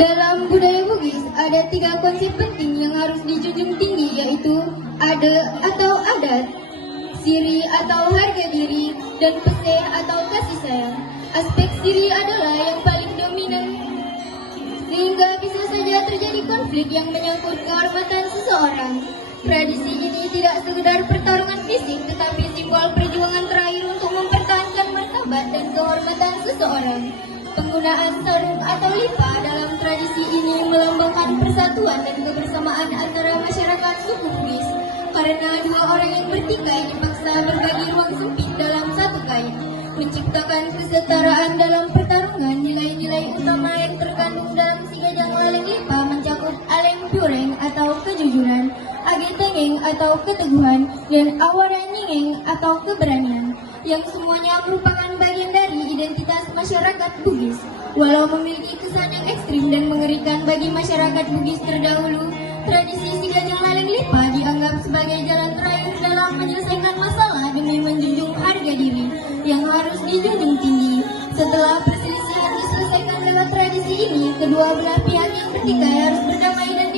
Dalam budaya Bugis, ada 3 konsep penting yang harus dijunjung tinggi, yaitu ada atau adat, siri atau harga diri, dan peseh atau kasih sayang. Aspek siri adalah yang paling dominan, sehingga bisa saja terjadi konflik yang menyangkut kehormatan seseorang. Tradisi ini tidak sekedar pertarungan fisik, tetapi simbol perjuangan terakhir untuk mempertahankan martabat dan kehormatan seseorang. Penggunaan sarung atau lipa dalam tradisi ini melambangkan persatuan dan kebersamaan antara masyarakat suku Bugis, karena 2 orang yang bertikai dipaksa berbagi ruang sempit dalam satu kain, menciptakan kesetaraan dalam pertarungan. Nilai-nilai utama yang terkandung dalam si Gajang Laleng Lipa mencakup Aleng Pureng atau kejujuran, Age Tengeng atau keteguhan, dan Awara Nyingeng atau keberanian, yang semuanya merupakan bagian dari identitas masyarakat Bugis. Walau memiliki kesan yang ekstrim dan mengerikan bagi masyarakat Bugis terdahulu, tradisi si Gajang Laleng Lipa dianggap sebagai jalan terakhir dalam menyelesaikan masalah demi menjunjung harga diri yang harus dijunjung tinggi. Setelah perselisihan diselesaikan lewat tradisi ini, kedua belah pihak yang bertikai harus berdamai dan